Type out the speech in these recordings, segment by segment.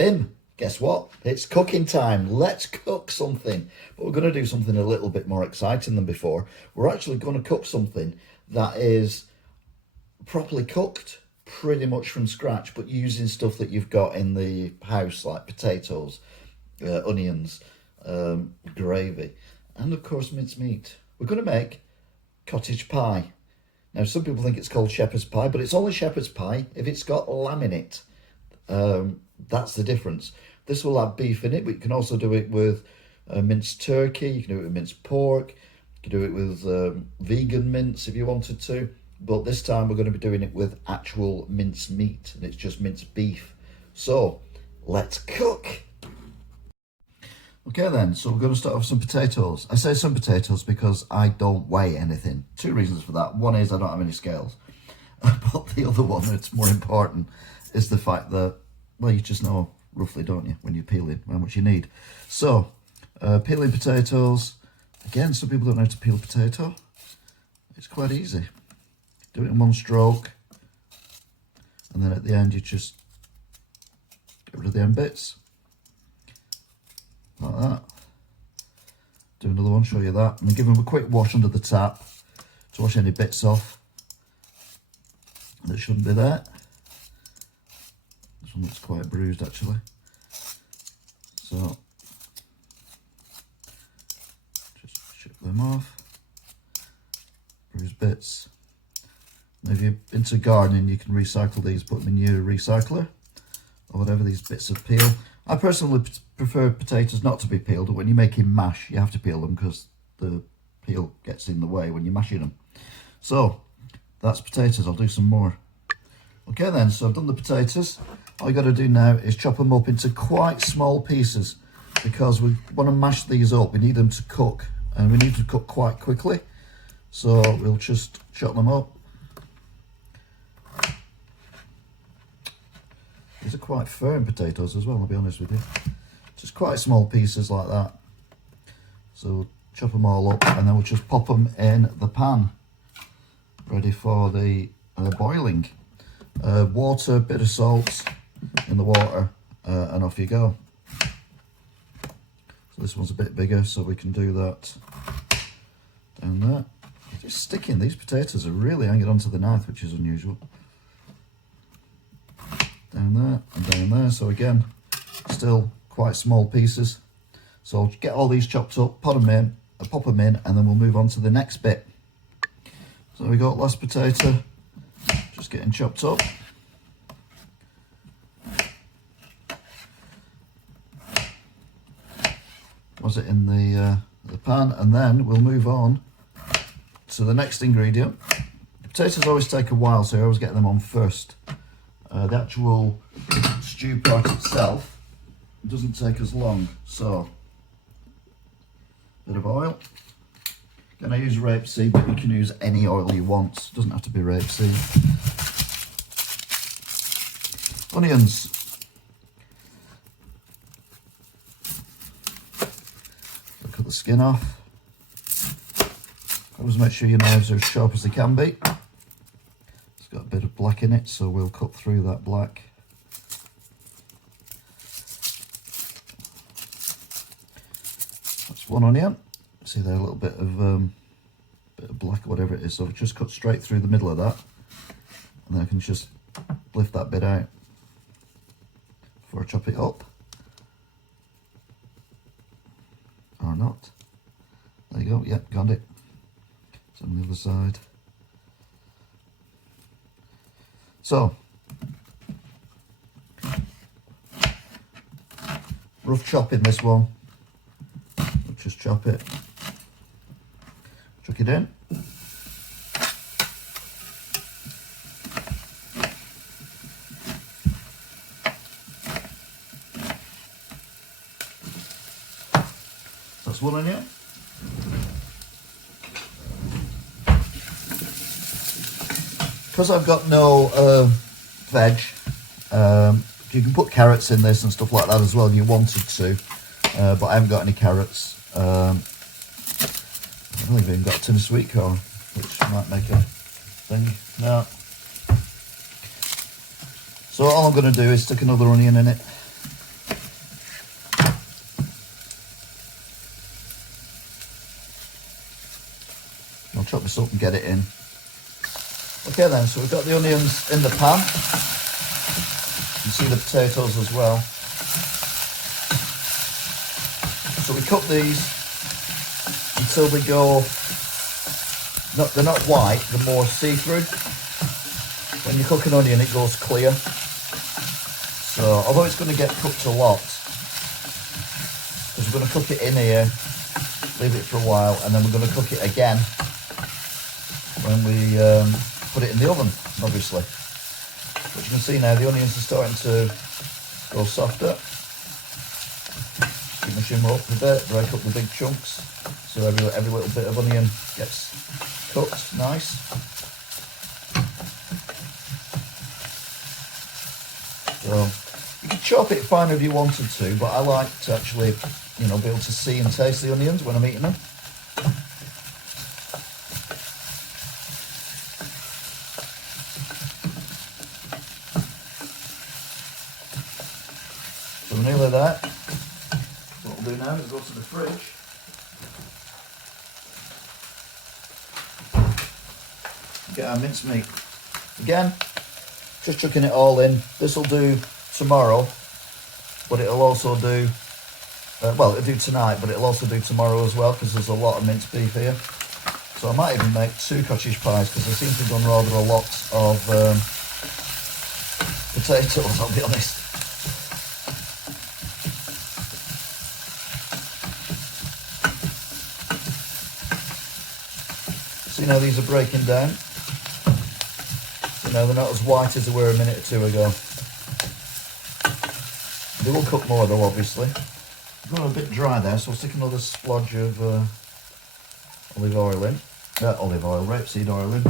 Bim, guess what? It's cooking time. Let's cook something. But we're going to do something a little bit more exciting than before. We're actually going to cook something that is properly cooked, pretty much from scratch, but using stuff that you've got in the house, like potatoes, onions, gravy, and of course minced meat. We're going to make cottage pie. Now, some people think it's called shepherd's pie, but it's only shepherd's pie if it's got lamb in it. That's the difference. This will have beef in it, but you can also do it with minced turkey, you can do it with minced pork, you can do it with vegan mince if you wanted to. But this time we're going to be doing it with actual minced meat, and it's just minced beef. So, let's cook. Okay then, so we're going to start with some potatoes. I say some potatoes because I don't weigh anything. Two reasons for that. One is I don't have any scales. But the other one that's more important is the fact that, well, you just know roughly, don't you, when you're peeling, how much you need. So, peeling potatoes. Again, some people don't know how to peel a potato. It's quite easy. Do it in one stroke. And then at the end, you just get rid of the end bits. Like that. Do another one, show you that. And then give them a quick wash under the tap to wash any bits off that shouldn't be there. This one looks quite bruised actually. So just chip them off. Bruised bits. Now if you're into gardening, you can recycle these, put them in your recycler or whatever, these bits of peel. I personally prefer potatoes not to be peeled, but when you're making mash, you have to peel them because the peel gets in the way when you're mashing them. So, that's potatoes. I'll do some more. Okay then, so I've done the potatoes. All you got to do now is chop them up into quite small pieces because we want to mash these up. We need them to cook, and we need to cook quite quickly. So, we'll just chop them up. These are quite firm potatoes as well, I'll be honest with you. Just quite small pieces like that. So we'll chop them all up and then we'll just pop them in the pan. Ready for the boiling. Water, bit of salt in the water, and off you go. So this one's a bit bigger, so we can do that down there. Just sticking, these potatoes are really hanging onto the knife, which is unusual. Down there and down there. So again, still quite small pieces. So I'll get all these chopped up, pop them in, and then we'll move on to the next bit. So we got last potato just getting chopped up. Was it in the pan, and then we'll move on to the next ingredient. The potatoes always take a while, so I always get them on first. The actual stew part itself doesn't take as long, so bit of oil. Again, I use rapeseed, but you can use any oil you want. It doesn't have to be rapeseed. Onions. Cut the skin off. Always make sure your knives are as sharp as they can be. Got a bit of black in it, so we'll cut through that black. That's one onion. See there, a little bit of black, whatever it is. So just cut straight through the middle of that, and then I can just lift that bit out before I chop it up, or not. There you go. Yep, got it. So on the other side. So, rough chopping this one. We'll just chop it, chuck it in. That's one onion. Because I've got no veg, you can put carrots in this and stuff like that as well if you wanted to, but I haven't got any carrots. I don't think I've even got a tin of sweet corn, which might make a thing. No. So all I'm going to do is stick another onion in it, this up and get it in. Okay then, so we've got the onions in the pan. You can see the potatoes as well. So we cook these until they go, they're not white, they're more see-through. When you cook an onion, it goes clear. So, although it's going to get cooked a lot, because we're going to cook it in here, leave it for a while, and then we're going to cook it again when we put it in the oven, obviously. But you can see now the onions are starting to go softer. Keep mashing them up a bit, break up the big chunks, so every little bit of onion gets cooked nice. So you can chop it fine if you wanted to, but I like to actually, be able to see and taste the onions when I'm eating them. So we're nearly there. What we'll do now is go to the fridge. Get our mincemeat. Again, just chucking it all in. This will do tomorrow, but it'll also do, it'll do tonight, but it'll also do tomorrow as well, because there's a lot of minced beef here. So I might even make 2 cottage pies, because I seem to have done rather a lot of potatoes, I'll be honest. See now these are breaking down. They're not as white as they were a minute or two ago. They will cook more though, obviously. I've got a bit dry there, so I'll stick another splodge of olive oil in. Rapeseed oil in.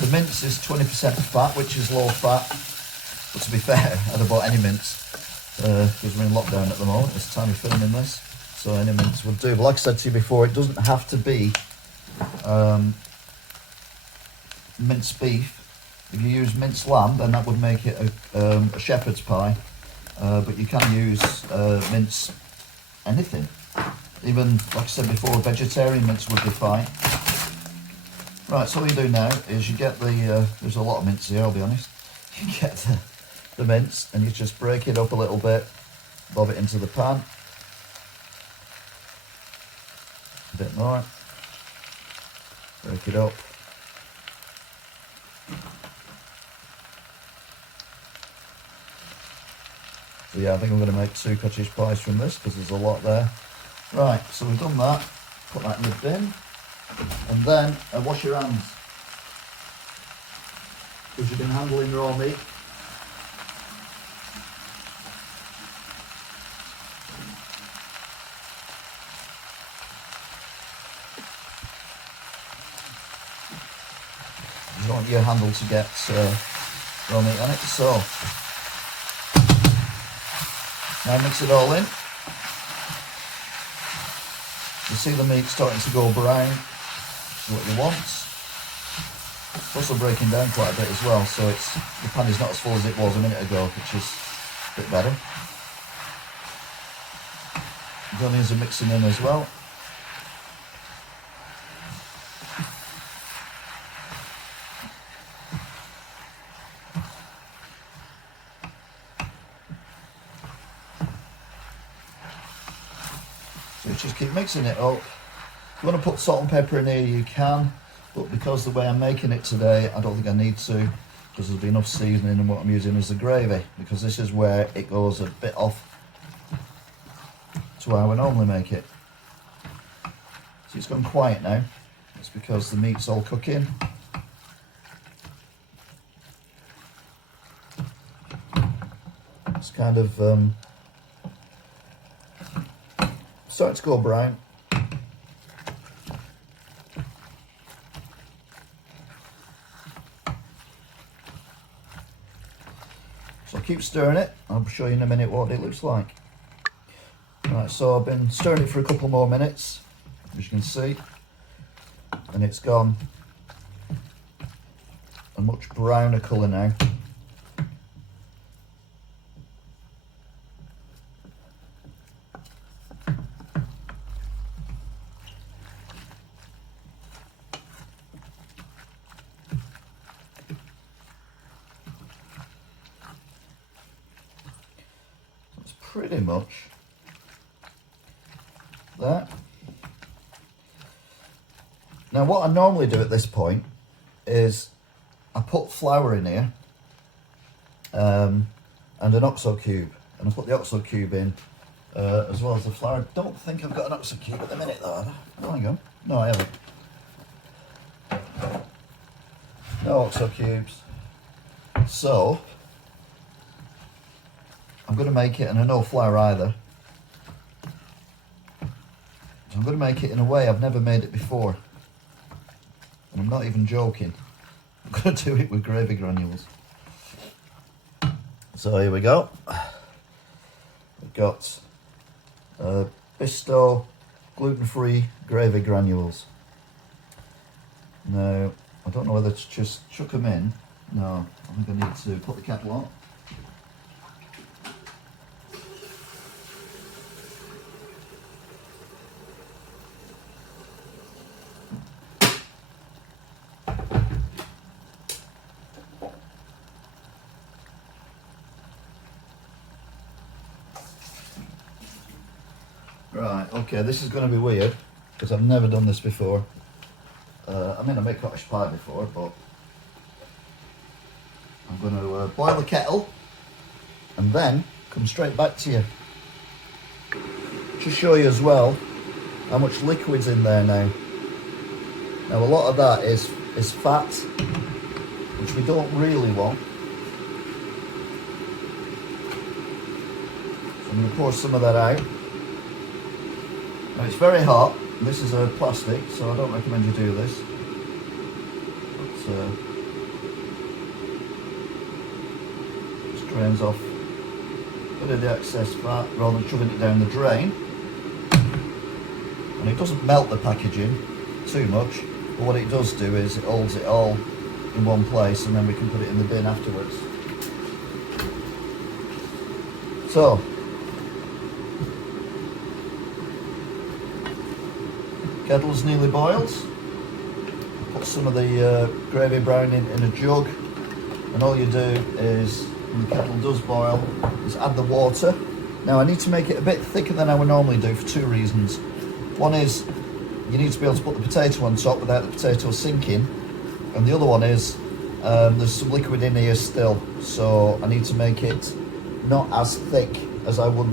The mince is 20% fat, which is low fat. But to be fair, I'd have bought any mince, because we're in lockdown at the moment. It's time of filming this, so any mince would do. But like I said to you before, it doesn't have to be minced beef. If you use minced lamb, then that would make it a shepherd's pie, but you can use mince anything. Even, like I said before, vegetarian mince would be fine. Right, so what you do now is you get the, there's a lot of mince here, I'll be honest. You get the mince and you just break it up a little bit, bob it into the pan. A bit more. Break it up. So yeah, I think I'm going to make 2 cottage pies from this, because there's a lot there. Right, so we've done that. Put that in the bin. And then wash your hands, because you've been handling raw meat. You don't want your handle to get raw meat on it. So now mix it all in. You see the meat starting to go brown, which is what you want. It's also breaking down quite a bit as well, so the pan is not as full as it was a minute ago, which is a bit better. The onions are mixing in as well. Just keep mixing it up. If you want to put salt and pepper in here, you can, but because the way I'm making it today, I don't think I need to, because there's enough seasoning, and what I'm using is the gravy, because this is where it goes a bit off to how I normally make it. See, it's gone quiet now. It's because the meat's all cooking. It's kind of starting to go brown. So keep stirring it. I'll show you in a minute what it looks like. Right, so I've been stirring it for a couple more minutes, as you can see, and it's gone a much browner colour now. pretty much that. Now what I normally do at this point is I put flour in here and an OXO cube, and I put the OXO cube in as well as the flour. I don't think I've got an OXO cube at the minute though. Oh, hang on. No, I haven't. No OXO cubes. So I'm going to make it, and I no flour either. So I'm going to make it in a way I've never made it before. And I'm not even joking. I'm going to do it with gravy granules. So here we go. We've got Bisto gluten-free gravy granules. Now, I don't know whether to just chuck them in. No, I think I need to put the kettle on. Right, okay, this is going to be weird because I've never done this before. I mean, I made cottage pie before, but I'm going to boil the kettle and then come straight back to you. Just show you as well how much liquid's in there now. Now, a lot of that is fat, which we don't really want. So I'm going to pour some of that out. Now it's very hot. This is a plastic, so I don't recommend you do this. But, just drains off a bit of the excess fat rather than shoving it down the drain. And it doesn't melt the packaging too much, but what it does do is it holds it all in one place, and then we can put it in the bin afterwards. So, kettle's nearly boiled. Put some of the gravy brown in a jug, and all you do is, when the kettle does boil, is add the water. Now I need to make it a bit thicker than I would normally do for two reasons. One is you need to be able to put the potato on top without the potato sinking, and the other one is there's some liquid in here still, so I need to make it not as thick as I would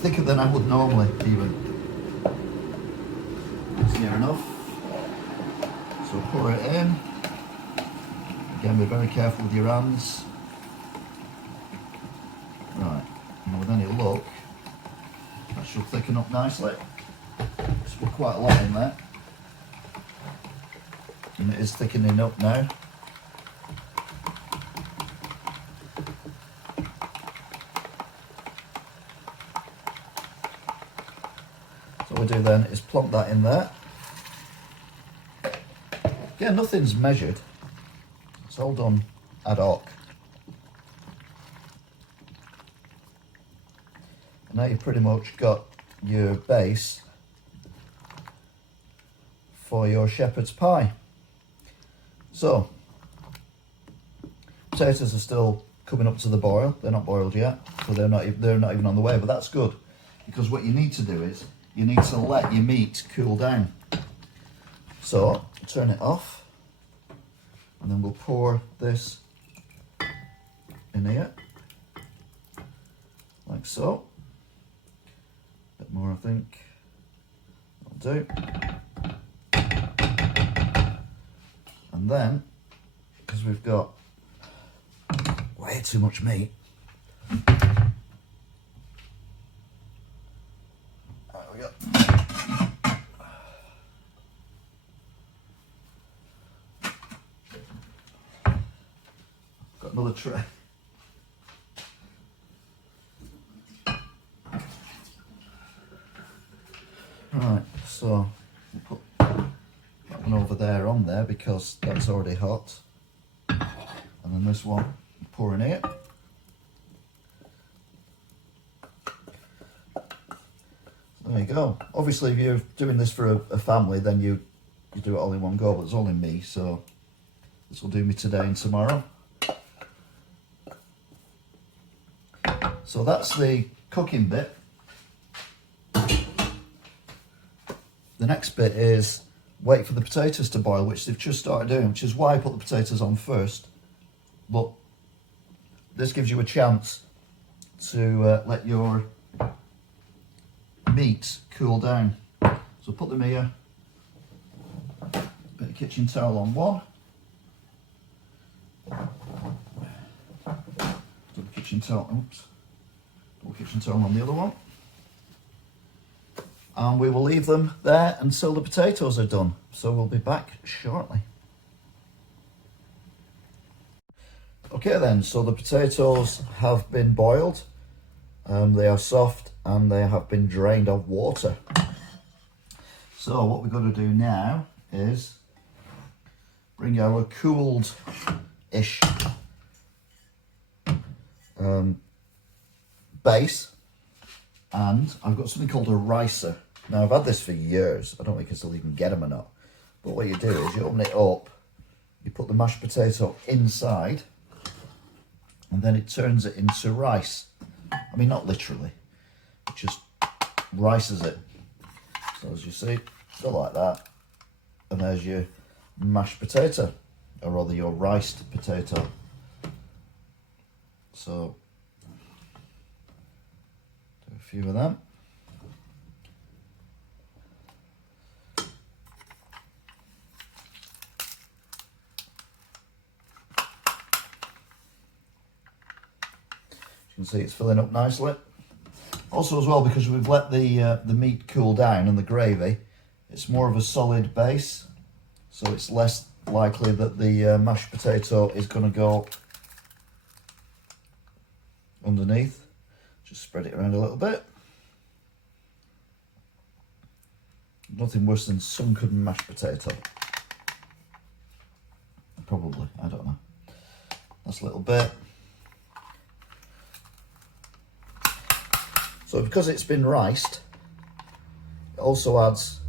thicker than I would normally even. Near enough. So pour it in. Again, be very careful with your hands. Right, and with any luck, that should thicken up nicely. Let's put quite a lot in there. And it is thickening up now. So what we do then is plonk that in there. Yeah, nothing's measured. It's all done ad hoc. And now you've pretty much got your base for your shepherd's pie. So, potatoes are still coming up to the boil. They're not boiled yet, so they're not even on the way. But that's good, because what you need to do is you need to let your meat cool down. So, turn it off, and then we'll pour this in here, like so. A bit more, I think. That'll do. And then, because we've got way too much meat, there we go. Got another tray. Right, so we'll put that one over there on there because that's already hot. And then this one, pour in here. There you go. Obviously, if you're doing this for a family, then you do it all in one go, but it's only me, so this will do me today and tomorrow. So that's the cooking bit. The next bit is wait for the potatoes to boil, which they've just started doing, which is why I put the potatoes on first. But this gives you a chance to let your meat cool down. So put them here, bit of kitchen towel on one, double kitchen towel, double kitchen towel on the other one. And we will leave them there until the potatoes are done. So we'll be back shortly. Okay then, so the potatoes have been boiled. They are soft and they have been drained of water. So what we've got to do now is bring our cooled-ish base, and I've got something called a ricer. Now I've had this for years. I don't know if you can still even get them or not. But what you do is you open it up, you put the mashed potato inside, and then it turns it into rice. I mean, not literally, it just rices it. So as you see, go like that, and there's your mashed potato, or rather your riced potato. So, do a few of them. You can see it's filling up nicely. Also as well, because we've let the meat cool down and the gravy, it's more of a solid base, so it's less likely that the mashed potato is going to go underneath. Just spread it around a little bit. Nothing worse than sunken mashed potato. Probably, I don't know. That's a little bit. So because it's been riced, it also adds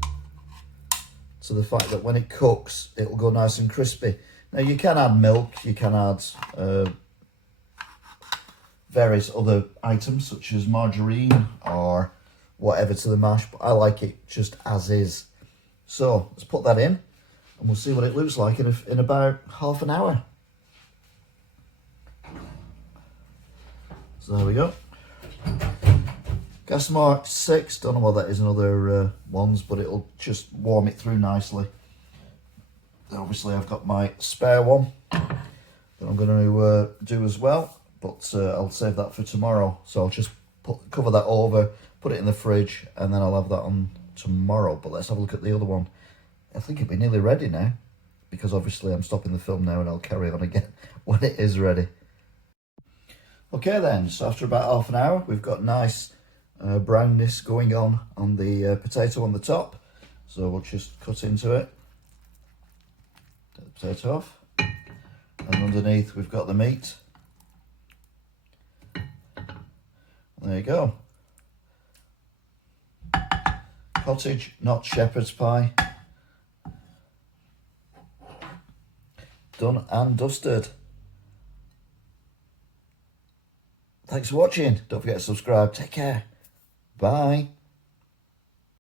to the fact that when it cooks, it'll go nice and crispy. Now you can add milk, you can add various other items such as margarine or whatever to the mash, but I like it just as is. So let's put that in and we'll see what it looks like in about half an hour. So there we go. Gas mark 6, don't know what that is in other ones, but it'll just warm it through nicely. Obviously I've got my spare one that I'm going to do as well, but I'll save that for tomorrow. So I'll just cover that over, put it in the fridge, and then I'll have that on tomorrow. But let's have a look at the other one. I think it'll be nearly ready now, because obviously I'm stopping the film now and I'll carry on again when it is ready. Okay then, so after about half an hour, we've got nice brownness going on the potato on the top. So we'll just cut into it, take the potato off, and underneath we've got the meat. There you go. Cottage, not shepherd's pie. Done and dusted. Thanks for watching. Don't forget to subscribe. Take care. Bye.